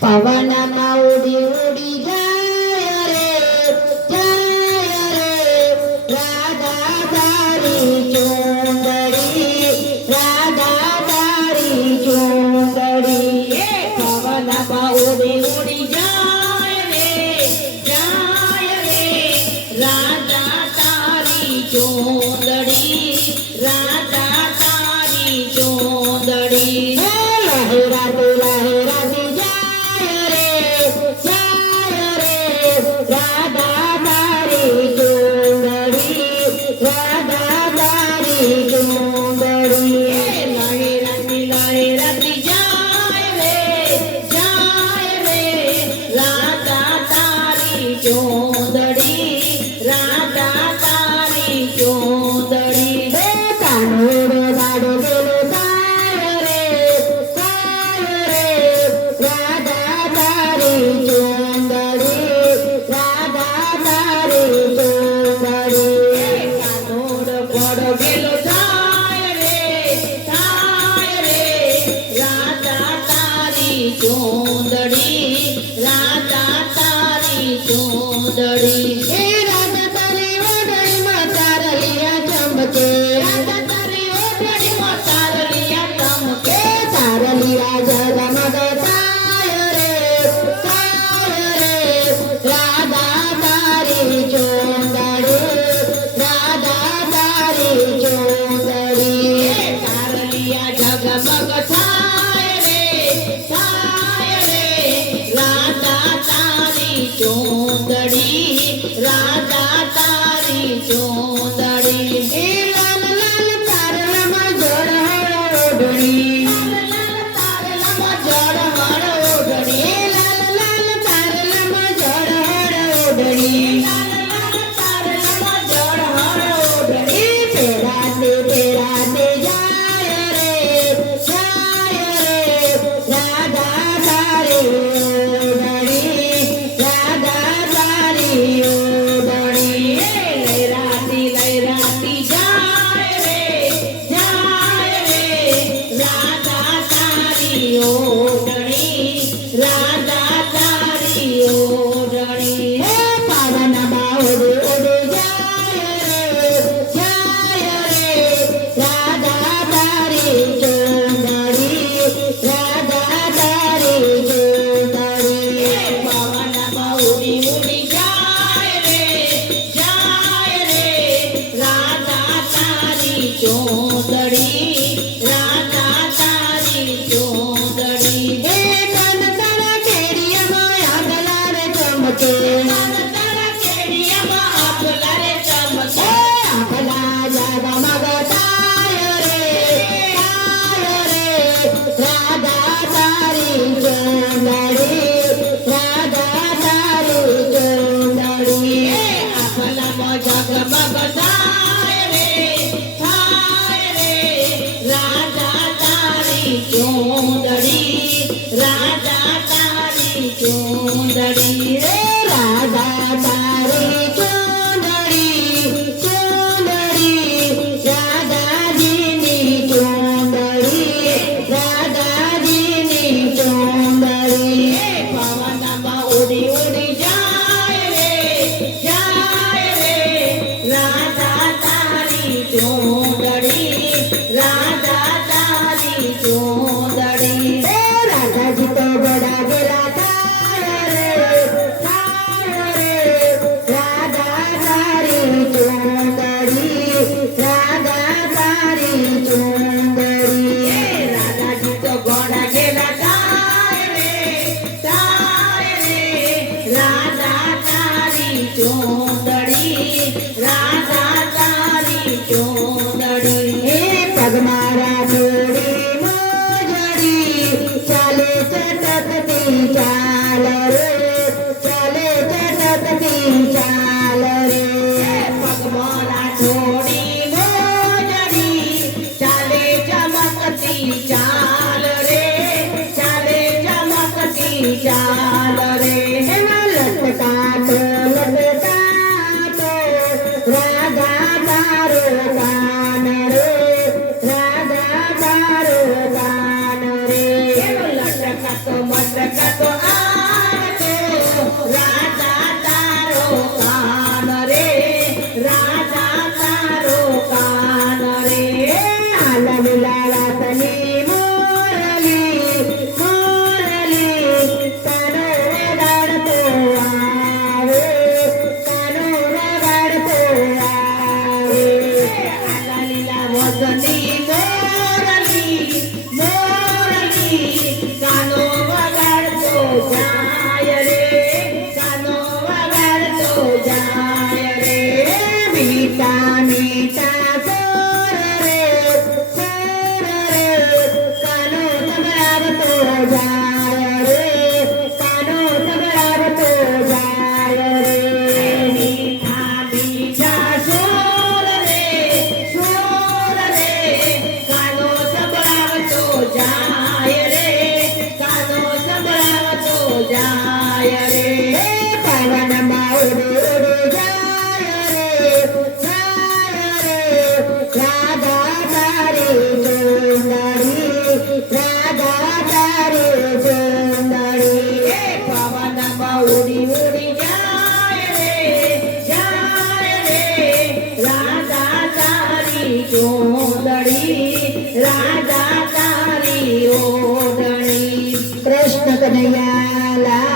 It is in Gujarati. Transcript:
પવનમાં ઉડી ઉડી જાય રે રાધા તારી ચુંદડી રાધા તારી ચુંદડી પવનમાં ઉડી ઉડી જાય રે રાધા તારી ચુંદડી રાધા તારી ચુંદડી લહેરાતી લહેરાતી જાય રે રાધા તારી ચુંદડી રાધા તારી ચુંદડી લહેરાતી લહેરાતી જાય રે રાધા તારી ચુંદડી રાધા તારી ચુંદડી કાનોડો દાડો ગેલો સાય રે રાધા તારી ચુંદડી રાધા તારી ચુંદડી કાનોડો ગોડો ગેલો સાય રે રાધા તારી ચુંદડી રાધા તારી ચુંદડી રાધા તારી ઓઢણીમાં તારલિયા ચમકે રાધા તારી ઓઢણીમાં તારલિયા ચમકે તારલિયા ઝગમગ થાય રે રાધા તારી ચુંદડી રાધા તારી ચુંદડી તારલિયા ઝગમગ થાય રે રાધા તારી ચુંદડી રાધા તારી ચુંદડી લાલ લાલ તારલામાં જળહળ ઓઢણી તારલામાં જળહળ ઓઢણી લાલ લાલ તારલામાં જળહળ ઓઢણી તારલામાં જળહળ ઓઢણી ફેરાતે ફેરાતે જાય રે રાધા તારી ઓઢણી રાધા તારી ઓઢણી લહેરાતી લહેરાતી જાય રે રાધા તારી ઓઢણી રાધા તારી ઓઢણી પવનમાં ઉડી ઉડી જાય રે રાધા તારી ચુંદડી રાધા તારી ચુંદડી પવનમાં ઉડી ઉડી જાય રે રાધા તારી ચુંદડી રાધા તારી ચુંદડી તન તન કેડિયામાં આગલા રે ચમકે તન તન કેડિયામાં આગલા રે ચમકે આગલા ઝગમગ થાય રે રાધા તારી ચુંદડી રાધા તારી ચુંદડી આગલામાં ઝગમગ થાય રે રાધા તારી ચુંદડી રાધા તારી ચુંદડી રાધા તારી ચુંદડી રાધાજીની ચુંદડી રાધાજીની ચુંદડી પવનમાં ઉડી ઉડી જાય રે રાધા તારી ચુંદડી રાધા તારી ચુંદડી રાધાજી તો બડા ગેલા થાય રે રાધા તારી ચુંદડી રાધા તારી ચુંદડી રાધાજી તો બડા ગેલા થાય રે રાધા તારી ચુંદડી રાધા તારી ચુંદડી પગમાં રાખોડી મોજડી ચાલે ચટકતી ચાલ રે ચાલે ચટકતી ચાલ રે પગમાં રાખોડી મોજડી ચાલે ચમકતી ચાલ રે ચાલે ચમકતી ચાલ રે લટકાટ લટકાટ રાધા તારો કાન રે રાધા તારો કાન રે લટકાતો મટકાતો જાય રે કાનો વગાડતો જાય રે મીઠા મીઠા સોર રે કાનો સંભળાવતો જાય રે કાનો સંભળાવતો જાય રે મીઠા મીઠા સોર રે કાનો સંભળાવતો જાય રે કાનો સંભળાવતો જાય રે પવનમાં ઉડી ઉડી જાય રે રાધા તારી સુંદરી રાધા તારી સુંદરી પવનમાં ઉડી ઉડી જાય રે રાધા તારી સુંદરી રાધા તારી ઓઢણી કૃષ્ણ કનૈયા